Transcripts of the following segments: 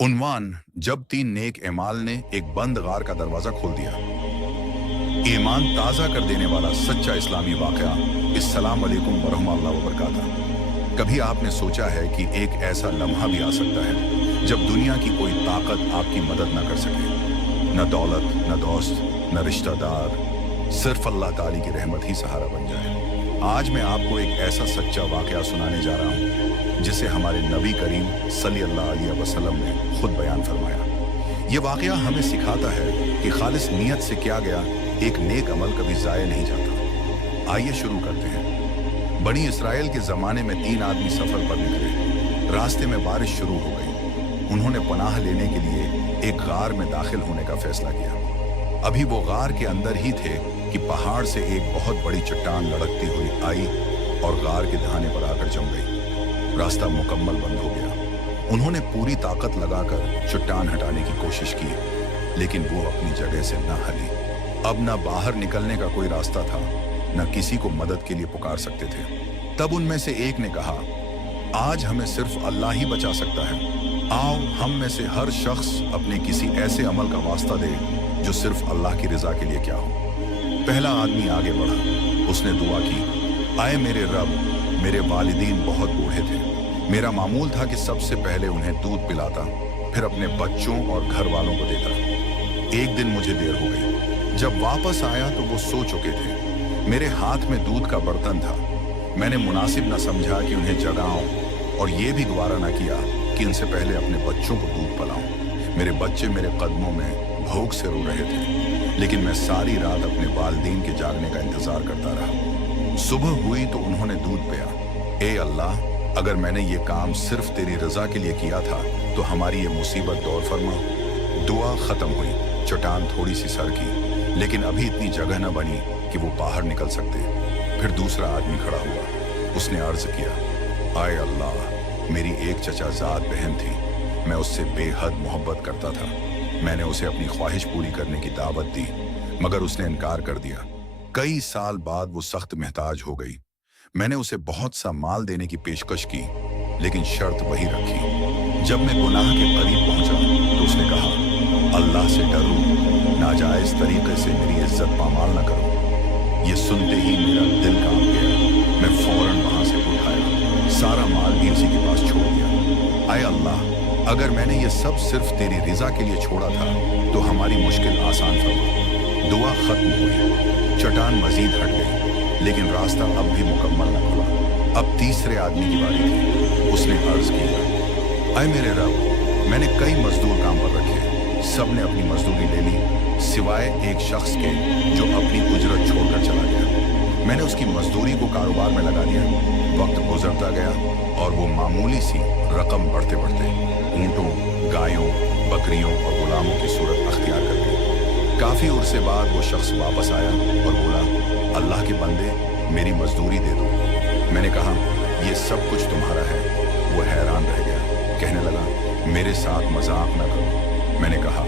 उन्वान जब तीन नेक एमाल ने एक बंद गार का दरवाजा खोल दिया। ईमान ताज़ा कर देने वाला सच्चा इस्लामी वाक़या। अस्सलाम वालेकुम वरहमतुल्लाहि वबरकातुहू। कभी आपने सोचा है कि एक ऐसा लम्हा भी आ सकता है जब दुनिया की कोई ताकत आपकी मदद न कर सके? न दौलत, न दोस्त, न रिश्तेदार, सिर्फ अल्लाह ताली की रहमत ही सहारा बन जाए। आज मैं आपको एक ऐसा सच्चा वाक़या सुनाने जा रहा हूँ जिसे हमारे नबी करीम सल्लल्लाहु अलैहि वसल्लम ने खुद बयान फरमाया। ये वाक़या हमें सिखाता है कि खालिस नीयत से किया गया एक नेक अमल कभी ज़ाया नहीं जाता। आइए शुरू करते हैं। बनी इसराइल के ज़माने में तीन आदमी सफ़र पर निकले। रास्ते में बारिश शुरू हो गई। उन्होंने पनाह लेने के लिए एक गार में दाखिल होने का फैसला किया। अभी वो गार के अंदर ही थे कि पहाड़ से एक बहुत बड़ी चट्टान लड़कती हुई आई और गार के दहाने पर आकर जम गई। रास्ता मुकम्मल बंद हो गया। उन्होंने पूरी ताकत लगाकर चट्टान हटाने की कोशिश की, लेकिन वो अपनी जगह से न हिली। अब न बाहर निकलने का कोई रास्ता था, न किसी को मदद के लिए पुकार सकते थे। तब उनमें से एक ने कहा, आज हमें सिर्फ अल्लाह ही बचा सकता है। आओ हम में से हर शख्स अपने किसी ऐसे अमल का वास्ता दे जो सिर्फ अल्लाह की रजा के लिए क्या हो। पहला आदमी आगे बढ़ा। उसने दुआ की, आए मेरे रब, मेरे वालिदीन बहुत बूढ़े थे। मेरा मामूल था कि सबसे पहले उन्हें दूध पिलाता, फिर अपने बच्चों और घर वालों को देता। एक दिन मुझे देर हो गई। जब वापस आया तो वो सो चुके थे। मेरे हाथ में दूध का बर्तन था। मैंने मुनासिब न समझा कि उन्हें जगाऊं और ये भी गवारा न किया कि इनसे पहले अपने बच्चों को दूध पिलाऊं। मेरे बच्चे मेरे कदमों में भूख से रो रहे थे, लेकिन मैं सारी रात अपने वालिदैन के जागने का इंतजार करता रहा। सुबह हुई तो उन्होंने दूध पिया। ए अल्लाह, अगर मैंने ये काम सिर्फ तेरी रजा के लिए किया था तो हमारी ये मुसीबत दूर फरमा। दुआ खत्म हुई। चट्टान थोड़ी सी सरकी, लेकिन अभी इतनी जगह न बनी कि वो बाहर निकल सकते। फिर दूसरा आदमी खड़ा हुआ। उसने अर्ज किया, आए अल्लाह, मेरी एक चचाजाद बहन थी। मैं उससे बेहद मोहब्बत करता था। मैंने उसे अपनी ख्वाहिश पूरी करने की दावत दी, मगर उसने इनकार कर दिया। कई साल बाद वो सख्त महताज हो गई। मैंने उसे बहुत सा माल देने की पेशकश की, लेकिन शर्त वही रखी। जब मैं गुनाह के करीब पहुंचा तो उसने कहा, अल्लाह से डरो, नाजायज तरीके से मेरी इज्जत पामाल न करो। ये सुनते ही मेरा दिल कांप गया। मैं फौरन वहां से उठाया, सारा माल भी उसी के पास छोड़ दिया। आए अल्लाह, अगर मैंने ये सब सिर्फ तेरी रिजा के लिए छोड़ा था तो हमारी मुश्किल आसान फरमा। दुआ खत्म हुई। चट्टान मजीद हट गई, लेकिन रास्ता अब भी मुकम्मल न खुला। अब तीसरे आदमी की बारी थी। उसने अर्ज किया, आए मेरे रब, मैंने कई मजदूर काम पर रखे। सब ने अपनी मजदूरी ले ली, सिवाय एक शख्स के जो अपनी उजरत छोड़कर चला गया। मैंने उसकी मजदूरी को कारोबार में लगा दिया। वक्त गुजरता गया और वो मामूली सी रकम बढ़ते बढ़ते ऊँटों, गायों, बकरियों और गुलामों की सूरत अख्तियार कर गई। काफ़ी उर्से बाद वो शख्स वापस आया और बोला, अल्लाह के बंदे, मेरी मजदूरी दे दो। मैंने कहा, ये सब कुछ तुम्हारा है। वो हैरान रह गया। कहने लगा, मेरे साथ मजाक न करो। मैंने कहा,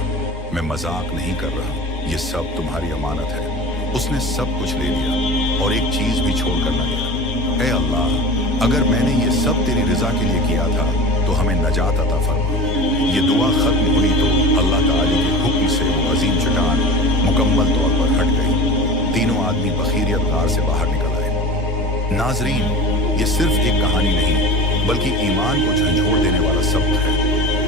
मैं मजाक नहीं कर रहा, ये सब तुम्हारी अमानत है। उसने सब कुछ ले लिया और एक चीज भी छोड़कर न गया। ए अल्लाह, अगर मैंने ये सब तेरी रजा के लिए किया था तो हमें नजात अता फरमा। ये दुआ खत्म हुई तो अल्लाह ताला के हुक्म से वो अजीम चट्टान मुकम्मल तौर पर हट गई। तीनों आदमी बखीरियत गार से बाहर निकल आए। नाजरीन, ये सिर्फ एक कहानी नहीं बल्कि ईमान को झंझोड़ देने वाला सबक है।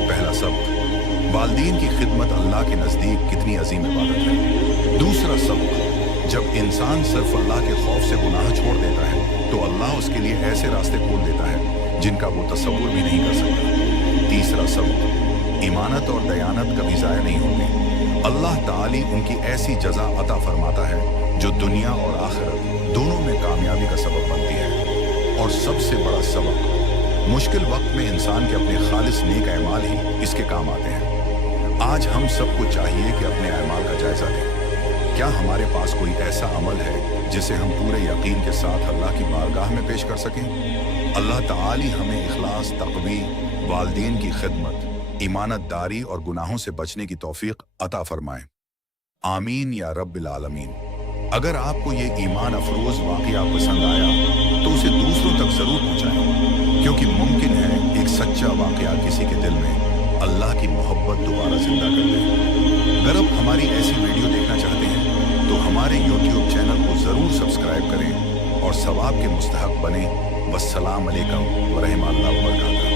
पहला सबक, वालिदैन की खिदमत अल्लाह के नज़दीक कितनी अजीम इबादत है। दूसरा सबक, जब इंसान सिर्फ अल्लाह के खौफ से गुनाह छोड़ देता है तो अल्लाह उसके लिए ऐसे रास्ते खोल देता है जिनका वो तसव्वुर भी नहीं कर सकता। तीसरा सबक, ईमानत और दयानत कभी ज़ाया नहीं होती। अल्लाह ताली उनकी ऐसी जज़ा अता फरमाता है जो दुनिया और आखिरत दोनों में कामयाबी का सबब बनती है। और सबसे बड़ा सबक, मुश्किल वक्त में इंसान के अपने खालिस नेक अमाल ही इसके काम आते हैं। आज हम सबको चाहिए कि अपने अमाल का जायजा लें। क्या हमारे पास कोई ऐसा अमल है जिसे हम पूरे यकीन के साथ अल्लाह की बारगाह में पेश कर सकें? अल्लाह ताली हमें इखलास, तक़वी, वालिदैन की खिदमत, ईमानतदारी और गुनाहों से बचने की तौफीक अता फरमाए। आमीन या रब्बिल आलमीन। अगर आपको ये ईमान अफरोज़ वाक़या पसंद आया तो उसे दूसरों तक ज़रूर पहुँचाएं, क्योंकि मुमकिन है एक सच्चा वाक़या किसी के दिल में अल्लाह की मोहब्बत दोबारा जिंदा कर दे। अगर आप हमारी ऐसी वीडियो देखना चाहते हैं तो हमारे YouTube चैनल को जरूर सब्सक्राइब करें और सवाब के मुस्तहक बने। वस्सलाम अलैकुम व रहमतुल्लाहि व बरकातहू।